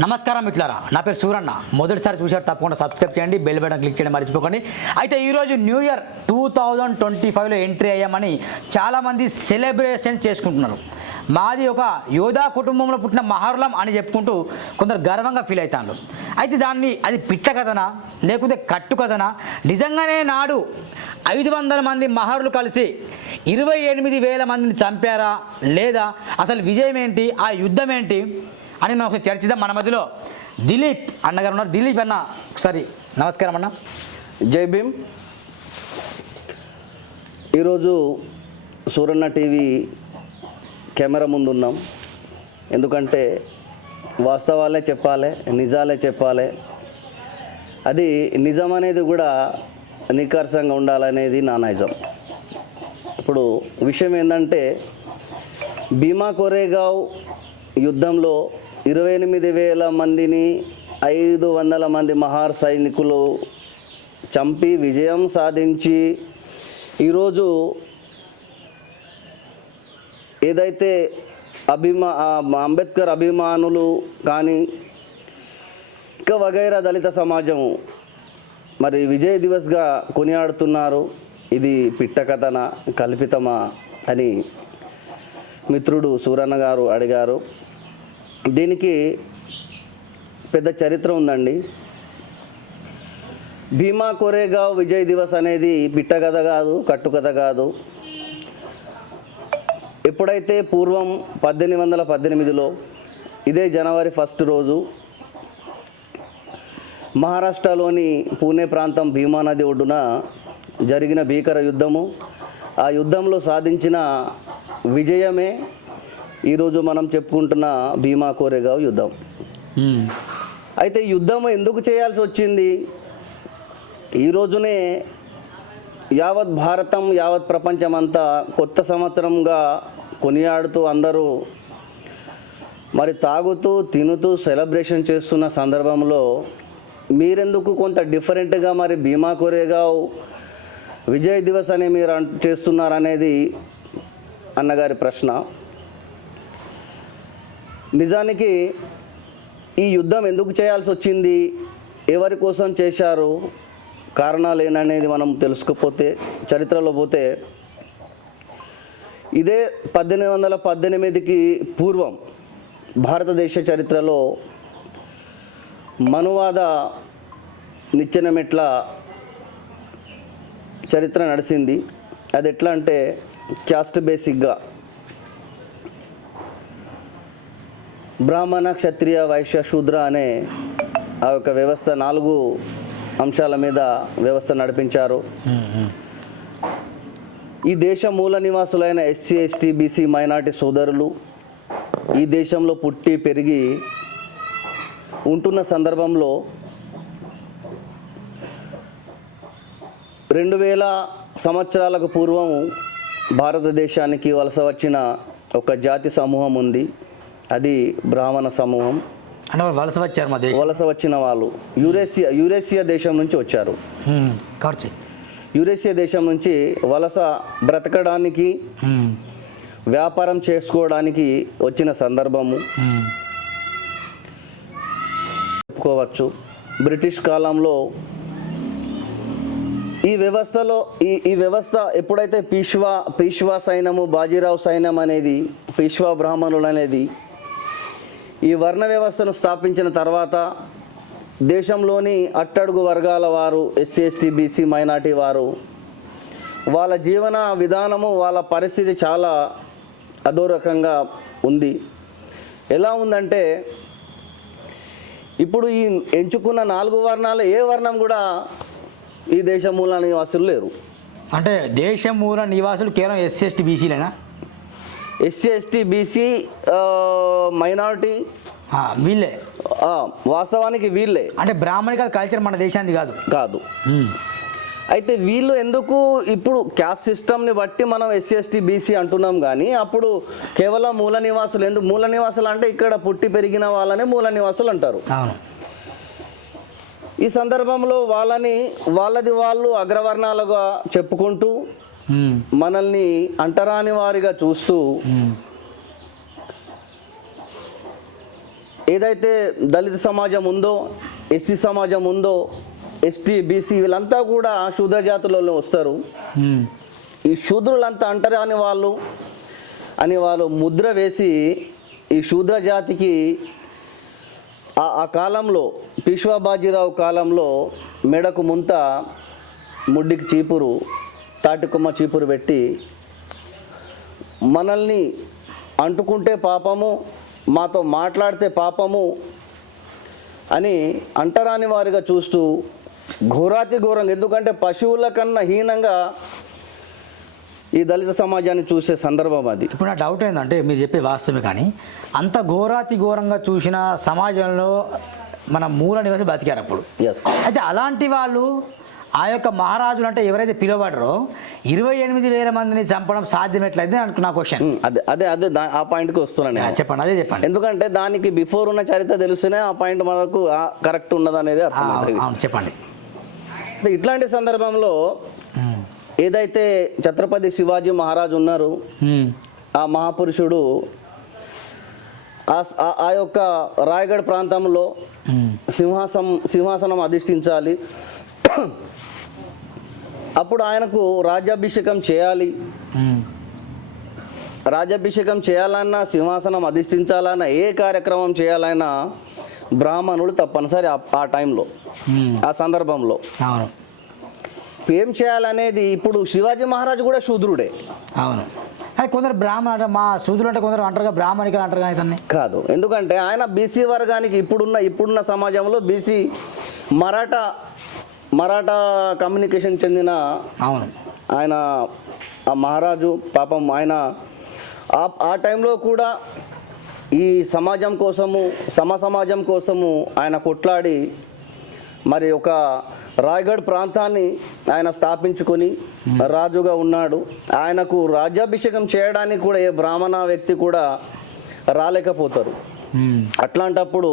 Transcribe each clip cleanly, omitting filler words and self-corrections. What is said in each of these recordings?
నమస్కారం మిత్రులారా, నా పేరు సూరన్న. మొదటిసారి చూశారు తప్పకుండా సబ్స్క్రైబ్ చేయండి, బెల్ బటన్ క్లిక్ చేయడం మర్చిపోకండి. అయితే ఈరోజు న్యూ ఇయర్ 2025లో ఎంట్రీ అయ్యామని చాలామంది సెలబ్రేషన్ చేసుకుంటున్నారు. మాది ఒక యోధా కుటుంబంలో పుట్టిన మహర్లం అని చెప్పుకుంటూ కొందరు గర్వంగా ఫీల్ అవుతారు. అయితే అది పిట్ట కథనా లేకుంటే కట్టు కథనా? నిజంగానే నాడు 500 మంది మహర్లు కలిసి 28,000 మందిని చంపారా లేదా? అసలు విజయం ఏంటి, ఆ యుద్ధం ఏంటి అని మనం ఒకసారి చర్చిద్దాం. మన మధ్యలో దిలీప్ అన్నగారు ఉన్నారు. దిలీప్ అన్న, ఒకసారి నమస్కారం అన్న. జై భీమ్. ఈరోజు సూరన్న టీవీ కెమెరా ముందు ఉన్నాం. ఎందుకంటే వాస్తవాలే చెప్పాలి, నిజాలే చెప్పాలి. అది నిజం అనేది కూడా నిఖార్సంగా ఉండాలనేది నా నైజం. ఇప్పుడు విషయం ఏంటంటే, భీమా కోరేగావ్ యుద్ధంలో 28,000 మందిని 500 మంది మహార్ సైనికులు చంపి విజయం సాధించి ఈరోజు ఏదైతే అంబేద్కర్ అభిమానులు కానీ ఇంకా వగైరా దళిత సమాజము మరి విజయ్ దివస్గా కొనియాడుతున్నారు. ఇది పిట్ట కథనా కల్పితమా అని మిత్రుడు సూరన్న గారు అడిగారు. దీనికి పెద్ద చరిత్ర ఉందండి. భీమా కోరేగావ్ విజయ్ దివస్ అనేది పిట్ట కథ కాదు, కట్టు కథ కాదు. ఎప్పుడైతే పూర్వం 1818లో ఇదే జనవరి 1 రోజు మహారాష్ట్రలోని పూణే ప్రాంతం భీమా నది ఒడ్డున జరిగిన భీకర యుద్ధము, ఆ యుద్ధంలో సాధించిన విజయమే ఈరోజు మనం చెప్పుకుంటున్న భీమా కోరేగావ్ యుద్ధం. అయితే యుద్ధం ఎందుకు చేయాల్సి వచ్చింది? ఈ రోజునే యావత్ భారతం, యావత్ ప్రపంచం అంతా కొత్త సంవత్సరంగా కొనియాడుతూ అందరూ మరి తాగుతూ తినుతూ సెలబ్రేషన్ చేస్తున్న సందర్భంలో మీరెందుకు కొంత డిఫరెంట్గా మరి భీమా కోరేగావ్ విజయ్ దివస్ అని మీరు చేస్తున్నారనేది అన్నగారి ప్రశ్న. నిజానికి ఈ యుద్ధం ఎందుకు చేయాల్సి వచ్చింది, ఎవరి కోసం చేశారు, కారణాలు ఏంటనేది మనం తెలుసుకోకపోతే, చరిత్రలో పోతే ఇదే 1818కి పూర్వం భారతదేశ చరిత్రలో మనువాద నిచ్చెన మెట్ల చరిత్ర నడిచింది. అది ఎట్లా అంటే క్యాస్ట్ బేసిక్గా బ్రాహ్మణ, క్షత్రియ, వైశ్య, శూద్ర అనే ఆ యొక్క వ్యవస్థ 4 అంశాల మీద వ్యవస్థ నడిపించారు. ఈ దేశ మూల నివాసులైన ఎస్సీ, ఎస్టీ, బీసీ, మైనార్టీ సోదరులు ఈ దేశంలో పుట్టి పెరిగి ఉంటున్న సందర్భంలో 2000 సంవత్సరాలకు పూర్వం భారతదేశానికి వలస వచ్చిన ఒక జాతి సమూహం ఉంది. అది బ్రాహ్మణ సమూహం. అంటే వలస వచ్చారు, మా దేశం వలస వచ్చిన వాళ్ళు యూరేసియా దేశం నుంచి వచ్చారు. యూరేసియా దేశం నుంచి వలస బ్రతకడానికి, వ్యాపారం చేసుకోవడానికి వచ్చిన సందర్భము చెప్పుకోవచ్చు. బ్రిటిష్ కాలంలో ఈ వ్యవస్థలో ఈ వ్యవస్థ ఎప్పుడైతే పీష్వా సైన్యము, బాజీరావు సైన్యం అనేది, పీష్వా బ్రాహ్మణులు అనేది ఈ వర్ణ వ్యవస్థను స్థాపించిన తర్వాత దేశంలోని అట్టడుగు వర్గాల వారు, ఎస్సీ, ఎస్టీ, బీసీ, మైనార్టీ వారు, వాళ్ళ జీవన విధానము, వాళ్ళ పరిస్థితి చాలా అధోరకంగా ఉంది. ఎలా ఉందంటే, ఇప్పుడు ఈ ఎంచుకున్న 4 వర్ణాలు ఏ వర్ణం కూడా ఈ దేశ మూల నివాసులు లేరు. అంటే దేశ మూల నివాసులు కేవలం ఎస్సీ, ఎస్టీ, బీసీలేనా? ఎస్సీ, ఎస్టీ, బీసీ, మైనారిటీ వీళ్ళే, వాస్తవానికి వీళ్ళే. అంటే బ్రాహ్మణిక కల్చర్ మన దేశానికి కాదు. అయితే వీళ్ళు ఎందుకు ఇప్పుడు క్యాస్ట్ సిస్టమ్ని బట్టి మనం ఎస్సీ, ఎస్టీ, బీసీ అంటున్నాం, కానీ అప్పుడు కేవలం మూల నివాసులు. ఎందుకు మూల నివాసులు అంటే ఇక్కడ పుట్టి పెరిగిన వాళ్ళనే మూల నివాసులు అంటారు. ఈ సందర్భంలో వాళ్ళది వాళ్ళు అగ్రవర్ణాలుగా చెప్పుకుంటూ మనల్ని అంటరాని వారిగా చూస్తూ ఏదైతే దళిత సమాజం ఉందో, ఎస్సీ సమాజం ఉందో, ఎస్టీ బీసీ వీళ్ళంతా కూడా శూద్ర జాతులలో వస్తారు. ఈ శూద్రులంతా అంటారు అని వాళ్ళు ముద్ర వేసి ఈ శూద్ర జాతికి ఆ కాలంలో పీష్వా బాజీరావు కాలంలో మెడకు ముంత, ముడ్డికి చీపురు, తాటికొమ్మ చీపురు పెట్టి మనల్ని అంటుకుంటే పాపము, మాతో మాట్లాడితే పాపము అని అంటరాని వారిగా చూస్తూ ఘోరాతి ఘోరంగా, ఎందుకంటే పశువుల కన్నా హీనంగా ఈ దళిత సమాజాన్ని చూసే సందర్భం అది. ఇప్పుడు నా డౌట్ ఏంటంటే మీరు చెప్పే వాస్తవమే, కానీ అంత ఘోరాతి ఘోరంగా చూసిన సమాజంలో మన మూల నివాసి బతికారు అప్పుడు. ఎస్. అయితే అలాంటి వాళ్ళు ఆ యొక్క మహారాజులు అంటే ఎవరైతే పిలువబడరో 28,000 మందిని చంపడం సాధ్యం ఎట్లయితే నా క్వశ్చన్. అదే ఆ పాయింట్కి వస్తున్నాను నేను. చెప్పండి, అదే చెప్పండి. ఎందుకంటే దానికి బిఫోర్ ఉన్న చరిత్ర తెలిస్తేనే ఆ పాయింట్ మనకు కరెక్ట్ ఉన్నది అనేది అర్థమవుతుంది. చెప్పండి. ఇట్లాంటి సందర్భంలో ఏదైతే ఛత్రపతి శివాజీ మహారాజు ఉన్నారు, ఆ మహాపురుషుడు ఆ యొక్క రాయగఢ్ ప్రాంతంలో సింహాసనం అధిష్ఠించాలి. అప్పుడు ఆయనకు రాజ్యాభిషేకం చేయాలి. రాజ్యాభిషేకం చేయాలన్నా, సింహాసనం అధిష్ఠించాలన్నా, ఏ కార్యక్రమం చేయాలన్నా బ్రాహ్మణులు తప్పనిసరి ఆ టైంలో, ఆ సందర్భంలో. ఏం చేయాలనేది ఇప్పుడు శివాజీ మహారాజు కూడా శూద్రుడే. అవును. కొందరు బ్రాహ్మణ అంటే మా శూద్రులు అంటే కొందరు అంటారుగా, బ్రాహ్మణికలు అంటారు కానీ తన్ని కాదు. ఎందుకంటే ఆయన బీసీ వర్గానికి ఇప్పుడున్న సమాజంలో బీసీ మరాఠా కమ్యూనికేషన్ చెందిన అవును ఆయన ఆ మహారాజు పాపం ఆయన ఆ టైంలో కూడా ఈ సమాజం కోసము, సమాజం కోసము ఆయన కొట్లాడి మరి ఒక రాయగఢ్ ప్రాంతాన్ని ఆయన స్థాపించుకొని రాజుగా ఉన్నాడు. ఆయనకు రాజ్యాభిషేకం చేయడానికి కూడా ఏ బ్రాహ్మణ వ్యక్తి కూడా రాలేకపోతారు. అట్లాంటప్పుడు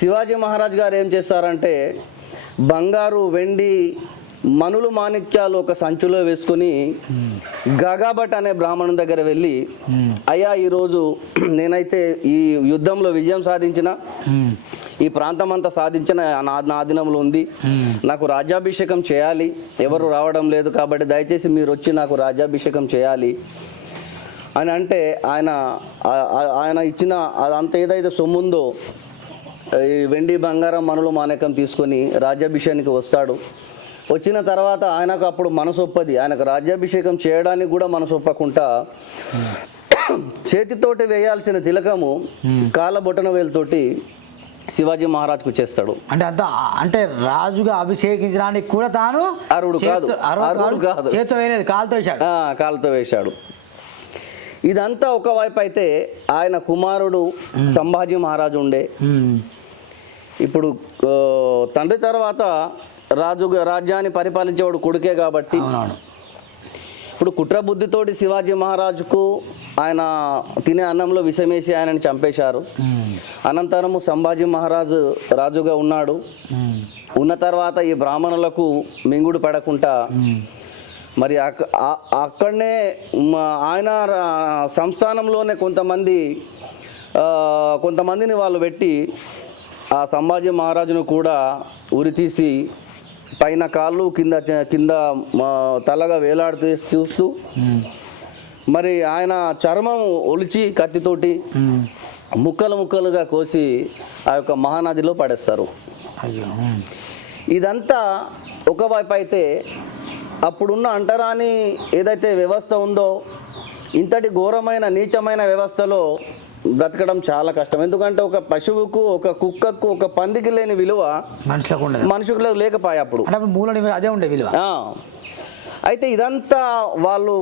శివాజీ మహారాజ్ గారు ఏం చేస్తారంటే బంగారు, వెండి, మనులు, మాణిక్యాలు ఒక సంచులో వేసుకొని గగాభట్ అనే బ్రాహ్మణుని దగ్గర వెళ్ళి, అయ్యా ఈరోజు నేనైతే ఈ యుద్ధంలో విజయం సాధించిన, ఈ ప్రాంతం అంతా సాధించిన నా ఆధీనంలో ఉంది, నాకు రాజ్యాభిషేకం చేయాలి, ఎవరు రావడం లేదు కాబట్టి దయచేసి మీరు వచ్చి నాకు రాజ్యాభిషేకం చేయాలి అని అంటే ఆయన ఇచ్చిన అదంతా ఏదైతే సొమ్ముందో ఈ వెండి, బంగారం, మనులు, మాణిక్యం తీసుకొని రాజ్యాభిషేకానికి వస్తాడు. వచ్చిన తర్వాత ఆయనకు అప్పుడు మనసొప్పది, ఆయనకు రాజ్యాభిషేకం చేయడానికి కూడా మనసొప్పకుండా చేతితోటి వేయాల్సిన తిలకము కాళ్ళ బొటన వేలుతోటి శివాజీ మహారాజ్కు చేస్తాడు. అంటే రాజుగా అభిషేకించడానికి కూడా తాను అర్హుడు కాదు, చేతితో వేయలేదు, కాలుతో వేశాడు. ఇదంతా ఒకవైపు అయితే ఆయన కుమారుడు సంభాజీ మహారాజు ఉండే. ఇప్పుడు తండ్రి తర్వాత రాజ్యాన్ని పరిపాలించేవాడు కొడుకే కాబట్టి ఇప్పుడు కుట్రబుద్ధితోటి శివాజీ మహారాజుకు ఆయన తినే అన్నంలో విషమేసి ఆయనని చంపేశారు. అనంతరము సంభాజీ మహారాజు రాజుగా ఉన్నాడు. ఉన్న తర్వాత ఈ బ్రాహ్మణులకు మింగుడు పడకుండా మరి అక్కడనే ఆయన సంస్థానంలోనే కొంతమందిని వాళ్ళు పెట్టి ఆ సంభాజీ మహారాజును కూడా ఉరితీసి పైన కాళ్ళు కింద తలగా వేలాడుతూ చూస్తూ మరి ఆయన చర్మం ఒలిచి కత్తితోటి ముక్కలుగా కోసి ఆ యొక్క మహానదిలో పడేస్తారు. ఇదంతా ఒకవైపు అయితే అప్పుడున్న అంటరాని ఏదైతే వ్యవస్థ ఉందో, ఇంతటి ఘోరమైన నీచమైన వ్యవస్థలో బ్రతకడం చాలా కష్టం. ఎందుకంటే ఒక పశువుకు, ఒక కుక్కకు, ఒక పందికి లేని విలువ మనుషులకు లేకపోయా అప్పుడు. అదే ఉండే విలువ. అయితే ఇదంతా వాళ్ళు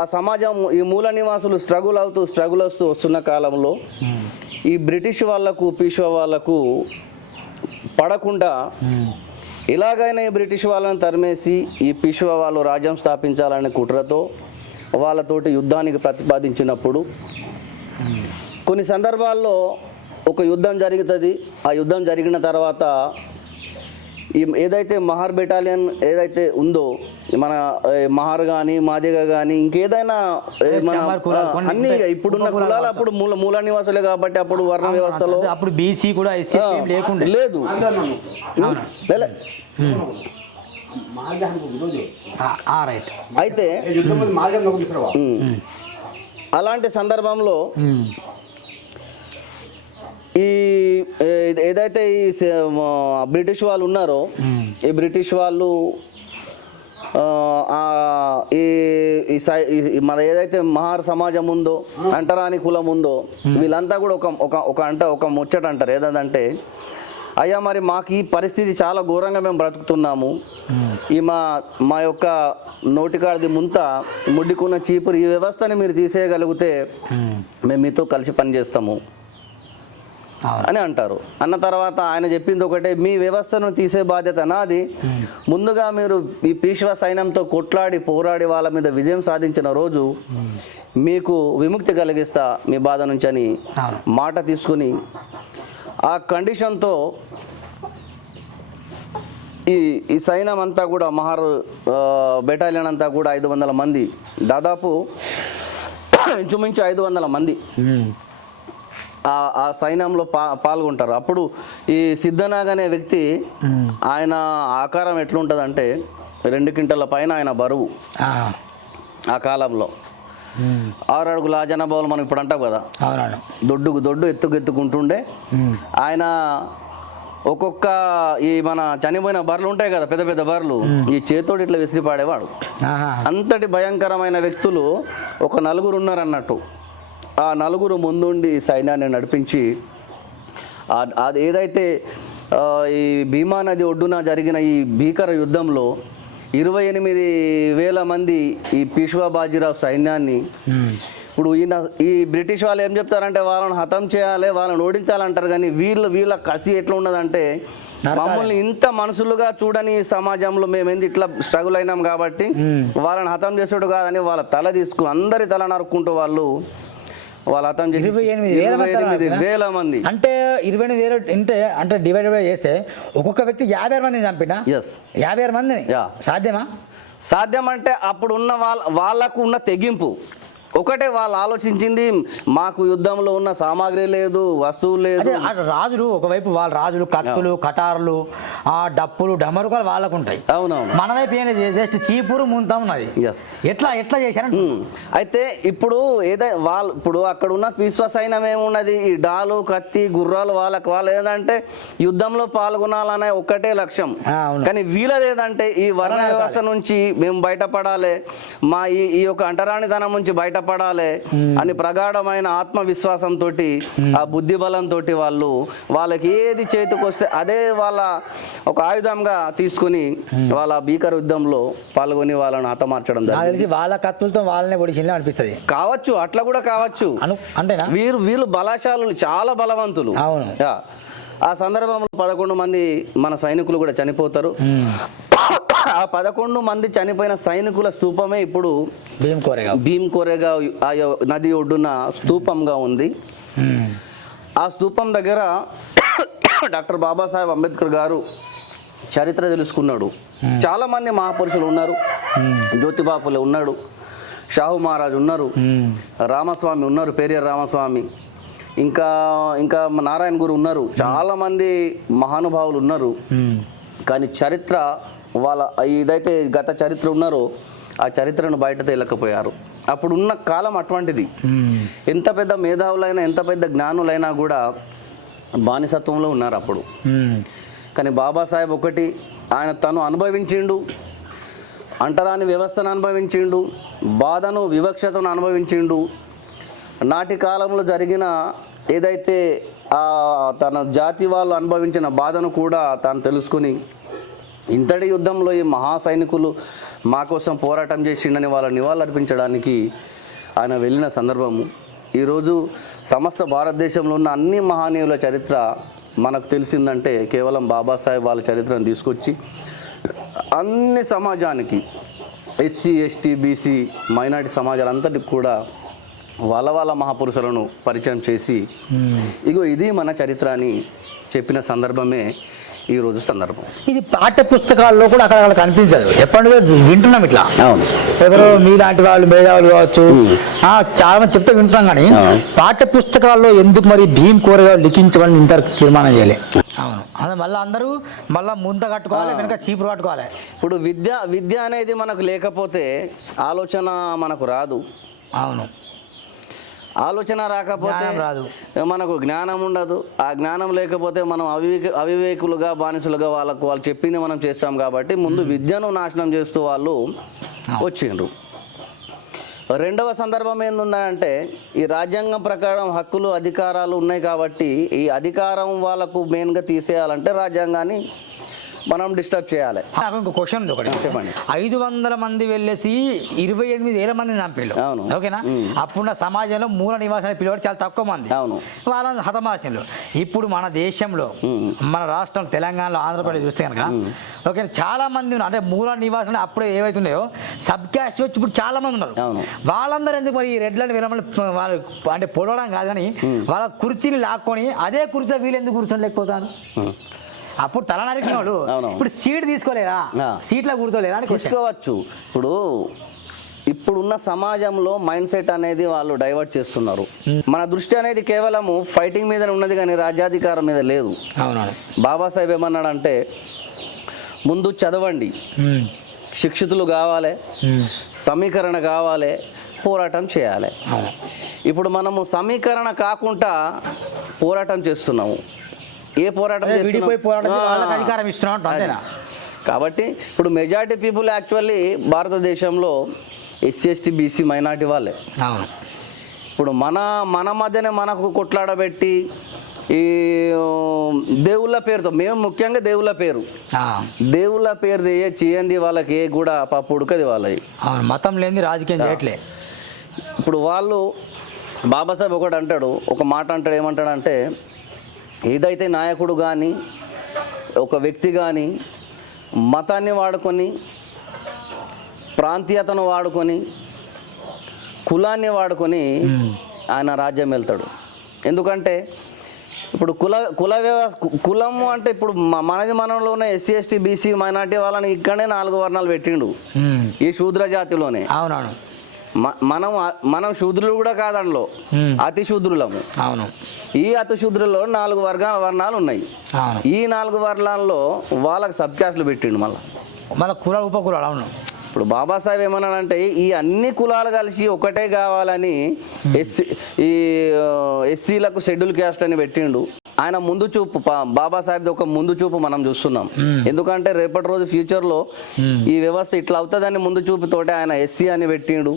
ఆ సమాజం, ఈ మూల నివాసులు స్ట్రగుల్ అవుతూ వస్తున్న కాలంలో ఈ బ్రిటిష్ వాళ్ళకు, పీష్వా వాళ్ళకు పడకుండా ఎలాగైనా ఈ బ్రిటిష్ వాళ్ళని తరిమేసి ఈ పీష్వా వాళ్ళు రాజ్యం స్థాపించాలనే కుట్రతో వాళ్ళతోటి యుద్ధానికి ప్రతిపాదించినప్పుడు కొన్ని సందర్భాల్లో ఒక యుద్ధం జరుగుతుంది. ఆ యుద్ధం జరిగిన తర్వాత ఏదైతే మహార్ బెటాలియన్ ఏదైతే ఉందో మన మహార్ కానీ మాదిగ కానీ ఇంకేదైనా మన చమార్ కులాలు కొన్ని అన్ని ఉంటాయి. ఇప్పుడున్న కులాలు అప్పుడు మూల నివాసులే కాబట్టి అప్పుడు వర్ణ వ్యవస్థలో అప్పుడు బీసీ కూడా ఎస్సీ లేకుండా లేదు అవునా లే. రైట్ అయితే అలాంటి సందర్భంలో ఈ ఏదైతే ఈ బ్రిటిష్ వాళ్ళు ఉన్నారో ఈ బ్రిటిష్ వాళ్ళు ఈ మన ఏదైతే మహార్ సమాజం ఉందో అంటరాని కులం ఉందో వీళ్ళంతా కూడా ఒక ముచ్చట అంటారు ఏదంటే అయ్యా మరి మాకు ఈ పరిస్థితి చాలా ఘోరంగా మేము బ్రతుకుతున్నాము ఈ మా యొక్క నోటికాడిది ముంత ముడ్డికున్న చీపురు ఈ వ్యవస్థని మీరు తీసేయగలిగితే మేము మీతో కలిసి పనిచేస్తాము అని అంటారు. అన్న తర్వాత ఆయన చెప్పింది ఒకటే, మీ వ్యవస్థను తీసే బాధ్యత నాది. ముందుగా మీరు ఈ పీష్వా సైన్యంతో కొట్లాడి పోరాడి వాళ్ళ మీద విజయం సాధించిన రోజు మీకు విముక్తి కలిగిస్తా మీ బాధ నుంచి అని మాట తీసుకుని ఆ కండిషన్తో ఈ సైన్యం అంతా కూడా మహార్ బెటాలియన్ అంతా కూడా 500 మంది, దాదాపు ఇంచుమించు 500 మంది ఆ సైన్యంలో పాల్గొంటారు. అప్పుడు ఈ సిద్ధనాగ్ అనే వ్యక్తి ఆయన ఆకారం ఎట్లుంటుందంటే 2 క్వింటాల పైన ఆయన బరువు ఆ కాలంలో. 6 అడుగుల జనాభాలు మనం ఇప్పుడు అంటాం కదా, దొడ్డు ఎత్తుకుంటుండే ఆయన. ఒక్కొక్క ఈ మన చనిపోయిన బర్రెలు ఉంటాయి కదా, పెద్ద పెద్ద బర్రెలు, ఈ చేతోటి ఇట్లా విసిరి పాడేవాడు. అంతటి భయంకరమైన వ్యక్తులు ఒక 4 ఉన్నారు అన్నట్టు. ఆ 4 ముందుండి సైన్యాన్ని నడిపించి అది ఏదైతే ఈ భీమా నది ఒడ్డున జరిగిన ఈ భీకర యుద్ధంలో 28,000 మంది ఈ పీష్వా బాజీరావు సైన్యాన్ని, ఇప్పుడు ఈ బ్రిటిష్ వాళ్ళు ఏం చెప్తారంటే వాళ్ళని హతం చేయాలి, వాళ్ళని ఓడించాలంటారు. కానీ వీళ్ళ కసి ఎట్లా ఉన్నదంటే, మమ్మల్ని ఇంత మనుషులుగా చూడని సమాజంలో మేము ఇట్లా స్ట్రగుల్ అయినాం కాబట్టి వాళ్ళని హతం చేసాడు కాదని వాళ్ళ తల తీసుకుని అందరి తల నరుక్కుంటూ వాళ్ళు హతం చేసి 28,000 మంది. అంటే 28,000 అంటే డివైడ్ చేస్తే ఒక్కొక్క వ్యక్తి 56 మందిని చంపినా 56 మందిని సాధ్యమా? సాధ్యం అంటే అప్పుడు ఉన్న వాళ్ళకు ఉన్న తెగింపు ఒకటే. వాళ్ళు ఆలోచించింది మాకు యుద్ధంలో ఉన్న సామాగ్రి లేదు, వస్తువు లేదు. రాజులు ఒకవైపు వాళ్ళ రాజులు కత్తులు కటారులు డప్పులు డమరుకాలు వాళ్ళకు ఉంటాయి. అవునవును. మన వైపు ఏం జస్ట్ చీపురు ముంతా ఉన్నది. ఎట్లా చేశారు? అయితే ఇప్పుడు ఇప్పుడు అక్కడ ఉన్న పీష్వా సైన్యం ఏమున్నది, ఈ డాలు కత్తి గుర్రాలు వాళ్ళు ఏదంటే యుద్ధంలో పాల్గొనాలనే ఒక్కటే లక్ష్యం. కానీ వీళ్ళది ఏదంటే ఈ వర్ణ వ్యవస్థ నుంచి మేము బయటపడాలి, మా ఈ యొక్క అంటరానితనం నుంచి బయటపడాలి అని ప్రగాఢమైన ఆత్మవిశ్వాసంతో ఆ బుద్ధి బలంతో వాళ్ళకి ఏది చేతికి వస్తే అదే వాళ్ళ ఒక ఆయుధంగా తీసుకుని వాళ్ళ భీకర యుద్ధంలో పాల్గొని వాళ్ళని హతమార్చడం జరిగింది. వాళ్ళ కత్తులతో వాళ్ళనే పొడిచింది అనిపిస్తుంది. కావచ్చు, అట్లా కూడా కావచ్చు. అంటేనా వీళ్ళు బలశాలులు, చాలా బలవంతులు. ఆ సందర్భంలో 11 మంది మన సైనికులు కూడా చనిపోతారు. ఆ 11 మంది చనిపోయిన సైనికుల స్తూపమే ఇప్పుడు భీమ్ కోరేగావ్ నది ఒడ్డున స్తూపంగా ఉంది. ఆ స్తూపం దగ్గర డాక్టర్ బాబాసాహెబ్ అంబేద్కర్ గారు చరిత్ర తెలుసుకున్నాడు. చాలా మంది మహాపురుషులు ఉన్నారు. జ్యోతిబా ఫులే ఉన్నాడు, షాహు మహారాజ్ ఉన్నారు, రామస్వామి ఉన్నారు, పేరియర్ రామస్వామి, ఇంకా నారాయణ గురు ఉన్నారు. చాలా మంది మహానుభావులు ఉన్నారు. కానీ చరిత్ర వాళ్ళ ఏదైతే గత చరిత్ర ఉన్నారో ఆ చరిత్రను బయట తేలకపోయారు. అప్పుడున్న కాలం అటువంటిది. ఎంత పెద్ద మేధావులైనా ఎంత పెద్ద జ్ఞానులైనా కూడా బానిసత్వంలో ఉన్నారు అప్పుడు. కానీ బాబాసాహెబ్ ఒకటి, ఆయన తను అనుభవించిండు, అంటరాని వ్యవస్థను అనుభవించిండు, బాధను వివక్షతను అనుభవించిండు. నాటి కాలంలో జరిగిన ఏదైతే తన జాతి వాళ్ళు అనుభవించిన బాధను కూడా తాను తెలుసుకుని ఇంతటి యుద్ధంలో ఈ మహాసైనికులు మా కోసం పోరాటం చేసిండని వాళ్ళ నివాళులర్పించడానికి ఆయన వెళ్ళిన సందర్భము. ఈరోజు సమస్త భారతదేశంలో ఉన్న అన్ని మహనీయుల చరిత్ర మనకు తెలిసిందంటే కేవలం బాబాసాహెబ్ వాళ్ళ చరిత్రను తీసుకొచ్చి అన్ని సమాజానికి, ఎస్సీ ఎస్టీ బీసీ మైనారిటీ సమాజాలంతటికి కూడా వాళ్ళ మహాపురుషులను పరిచయం చేసి ఇగో ఇది మన చరిత్ర అని చెప్పిన సందర్భమే ఈరోజు సందర్భం. ఇది పాఠ్య పుస్తకాల్లో కూడా అక్కడ కనిపించదు, ఎప్పటి వింటున్నాం ఇట్లా. అవును, ఎవరో మీలాంటి వాళ్ళు మేధావులు కావచ్చు, చాలా మంది చెప్తే వింటున్నాం, కానీ పాఠ్య పుస్తకాల్లో ఎందుకు మరి భీమ్ కోరేగా లిఖించమని ఇంత తీర్మానం చేయలే. అవును, అదే మళ్ళీ అందరూ మళ్ళీ ముంత కట్టుకోవాలి, వెనక చీపురు కట్టుకోవాలి. ఇప్పుడు విద్య అనేది మనకు లేకపోతే ఆలోచన మనకు రాదు. అవును, ఆలోచన రాకపోతే రాదు, మనకు జ్ఞానం ఉండదు. ఆ జ్ఞానం లేకపోతే మనం అవివేకులుగా బానిసలుగా వాళ్ళు చెప్పింది మనం చేస్తాం. కాబట్టి ముందు విద్యను నాశనం చేస్తూ వాళ్ళు వచ్చిండ్రు. రెండవ సందర్భం ఏంటంటే, ఈ రాజ్యాంగం ప్రకారం హక్కులు అధికారాలు ఉన్నాయి కాబట్టి ఈ అధికారం వాళ్ళకు మెయిన్గా తీసేయాలంటే రాజ్యాంగాన్ని మనం డిస్టర్బ్ చేయాలి. నాకు ఇంకో క్వశ్చన్ ఉంది ఒకటి. చెప్పండి. 500 మంది వెళ్ళేసి 28,000 మంది చంపిళ్ళు. అవును, ఓకేనా? అప్పుడున్న సమాజంలో మూల నివాసాన్ని పిలవడం చాలా తక్కువ మంది. అవును, వాళ్ళని హతమార్చిండ్రు. ఇప్పుడు మన దేశంలో, మన రాష్ట్రం తెలంగాణలో, ఆంధ్రప్రదేశ్ చూస్తే కనుక ఓకే, చాలా మంది ఉన్నారు. అంటే మూల నివాసాలు అప్పుడే ఏవైతే ఉన్నాయో సబ్ క్యాస్ట్ వచ్చి ఇప్పుడు చాలా మంది ఉన్నారు. వాళ్ళందరూ ఎందుకు మరి ఈ రెడ్లను విలమని వాళ్ళు అంటే పొడవడం కాదు, కానీ వాళ్ళ కుర్చీని లాక్కొని అదే కుర్చీలో వీళ్ళు ఎందుకు కూర్చోలేకపోతారు? అప్పుడు తల నరికిన వాళ్ళు ఇప్పుడు సీట్ తీసుకోలేరా? సీట్లో కూర్చోలేరా? తీసుకోవచ్చు. ఇప్పుడున్న సమాజంలో మైండ్ సెట్ అనేది వాళ్ళు డైవర్ట్ చేస్తున్నారు. మన దృష్టి అనేది కేవలము ఫైటింగ్ మీద ఉన్నది, కానీ రాజ్యాధికారం మీద లేదు. బాబాసాహెబ్ ఏమన్నాడంటే, ముందు చదవండి, శిక్షితులు కావాలి, సమీకరణ కావాలి, పోరాటం చేయాలి. ఇప్పుడు మనము సమీకరణ కాకుండా పోరాటం చేస్తున్నాము. ఏ పోరాటం చేస్తున్నాం? కాబట్టి ఇప్పుడు మెజారిటీ పీపుల్ యాక్చువల్లీ భారతదేశంలో ఎస్సీ ఎస్టీ బీసీ మైనార్టీ వాళ్ళే. ఇప్పుడు మన మధ్యనే మనకు కొట్లాడబెట్టి ఈ దేవుళ్ళ పేరుతో, మేము ముఖ్యంగా దేవుళ్ళ పేరు చేయండి వాళ్ళకి ఏ కూడా పప్పు ఉడకది వాళ్ళది. మతం లేని రాజకీయం చేయట్లే. ఇప్పుడు వాళ్ళు బాబాసాహెబ్ ఒక మాట అంటాడు, ఏమంటాడంటే, ఏదైతే నాయకుడు కానీ ఒక వ్యక్తి కానీ మతాన్ని వాడుకొని, ప్రాంతీయతను వాడుకొని, కులాన్ని వాడుకొని ఆయన రాజ్యం వెళ్తాడు. ఎందుకంటే ఇప్పుడు కులము అంటే ఇప్పుడు మనలో ఉన్న ఎస్సీ ఎస్టీ బీసీ మైనార్టీ వాళ్ళని ఇక్కడనే 4 వర్ణాలు పెట్టిండు, ఈ శూద్ర జాతిలోనే. అవునవును, మనం శూద్రులు కూడా కాదంలో, అతి శూద్రులము. అవును, ఈ అతి శూద్రుల్లో 4 వర్ణాలు ఉన్నాయి. ఈ 4 వర్ణాల్లో వాళ్ళకి సబ్ క్యాస్ట్లు పెట్టిండు. మళ్ళీ కులాలు ఉపకులాలు. అవును, ఇప్పుడు బాబాసాహెబ్ ఏమన్నాడంటే, ఈ అన్ని కులాలు కలిసి ఒకటే కావాలని ఎస్సీలకు షెడ్యూల్ క్యాస్ట్ అని పెట్టిండు. ఆయన ముందు చూపు, బాబాసాహెబ్ది ఒక ముందు చూపు మనం చూస్తున్నాం. ఎందుకంటే రేపటి రోజు ఫ్యూచర్లో ఈ వ్యవస్థ ఇట్లా అవుతుందని ముందు చూపుతోటే ఆయన ఎస్సీ అని పెట్టిండు,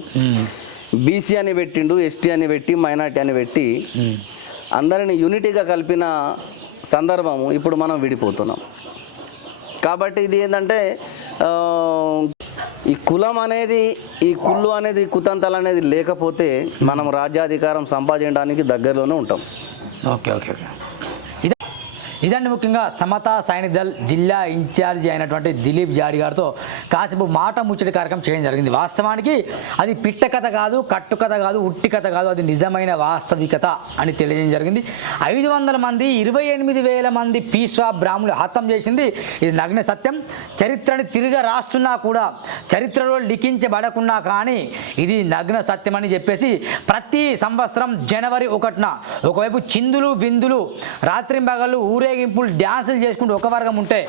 బీసీ అని పెట్టిండు, ఎస్టీ అని పెట్టి, మైనార్టీ అని పెట్టి అందరిని యూనిటీగా కలిపిన సందర్భము. ఇప్పుడు మనం విడిపోతున్నాం. కాబట్టి ఇది ఏంటంటే, ఈ కులం అనేది, ఈ కుళ్ళు అనేది, కుతంత్రాలు అనేది లేకపోతే మనం రాజ్యాధికారం సంపాదించడానికి దగ్గరలోనే ఉంటాం. ఓకే. ఇదండి ముఖ్యంగా సమతా సైనిక్ జిల్లా ఇన్ఛార్జి అయినటువంటి దిలీప్ జాడి గారితో కాసేపు మాట ముచ్చటి కార్యక్రమం చేయడం జరిగింది. వాస్తవానికి అది పిట్ట కథ కాదు, కట్టు కథ కాదు, ఉట్టి కథ కాదు, అది నిజమైన వాస్తవికత అని తెలియజేయడం జరిగింది. 500 మంది 28,000 మంది పీష్వా బ్రాహ్మణులు హతం చేసింది ఇది నగ్న సత్యం. చరిత్రని తిరిగి రాస్తున్నా కూడా, చరిత్రలో లిఖించబడకున్నా కానీ ఇది నగ్న సత్యం అని చెప్పేసి ప్రతి సంవత్సరం జనవరి 1న ఒకవైపు చిందులు విందులు, రాత్రింబగళ్ళు, ఊరేగింపులు, డ్యాన్సులు చేసుకుంటూ ఒక వర్గం ఉంటే,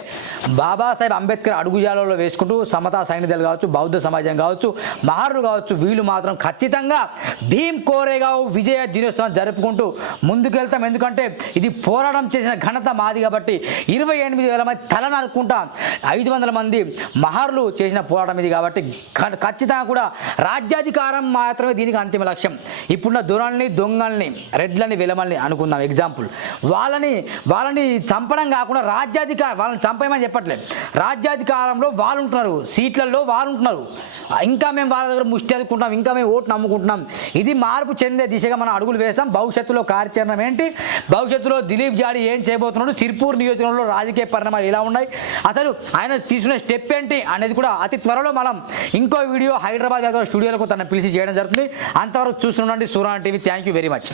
బాబాసాహెబ్ అంబేద్కర్ అడుగుజాలలో వేసుకుంటూ సమతా సైనికులు కావచ్చు, బౌద్ధ సమాజం కావచ్చు, మహర్లు కావచ్చు, వీళ్ళు మాత్రం ఖచ్చితంగా భీమ్ కోరేగావ్ విజయ దినోత్సవం జరుపుకుంటూ ముందుకెళ్తాం. ఎందుకంటే ఇది పోరాటం చేసిన ఘనత మాది కాబట్టి 28,000 మంది తల నరుక్కుంటా 500 మంది మహర్లు చేసిన పోరాటం ఇది కాబట్టి ఖచ్చితంగా కూడా రాజ్యాధికారం మాత్రమే దీనికి అంతిమ లక్ష్యం. ఇప్పుడున్న దొరల్ని, దొంగల్ని, రెడ్లని, విలమల్ని అనుకుందాం ఎగ్జాంపుల్. వాళ్ళని చంపడం కాకుండా వాళ్ళని చంపేయమని చెప్పట్లేదు. రాజ్యాధికారంలో వాళ్ళు ఉంటున్నారు, సీట్లలో వాళ్ళు ఉంటున్నారు. ఇంకా మేము వాళ్ళ దగ్గర ముష్టి అందుకుంటున్నాం, ఇంకా మేము ఓటు నమ్ముకుంటున్నాం. ఇది మార్పు చెందే దిశగా మనం అడుగులు వేస్తాం. భవిష్యత్తులో కార్యాచరణ ఏంటి, భవిష్యత్తులో దిలీప్ జాడి ఏం చేయబోతున్నాడు, సిర్పూర్ నియోజకవర్గంలో రాజకీయ పరిణామాలు ఎలా ఉన్నాయి, అసలు ఆయన తీసుకునే స్టెప్ ఏంటి అనేది కూడా అతి త్వరలో మనం ఇంకో వీడియో హైదరాబాద్ స్టూడియోలకు తనను పిలిచి చేయడం జరుగుతుంది. అంతవరకు చూస్తుండండి Suryana TV. Thank you very much.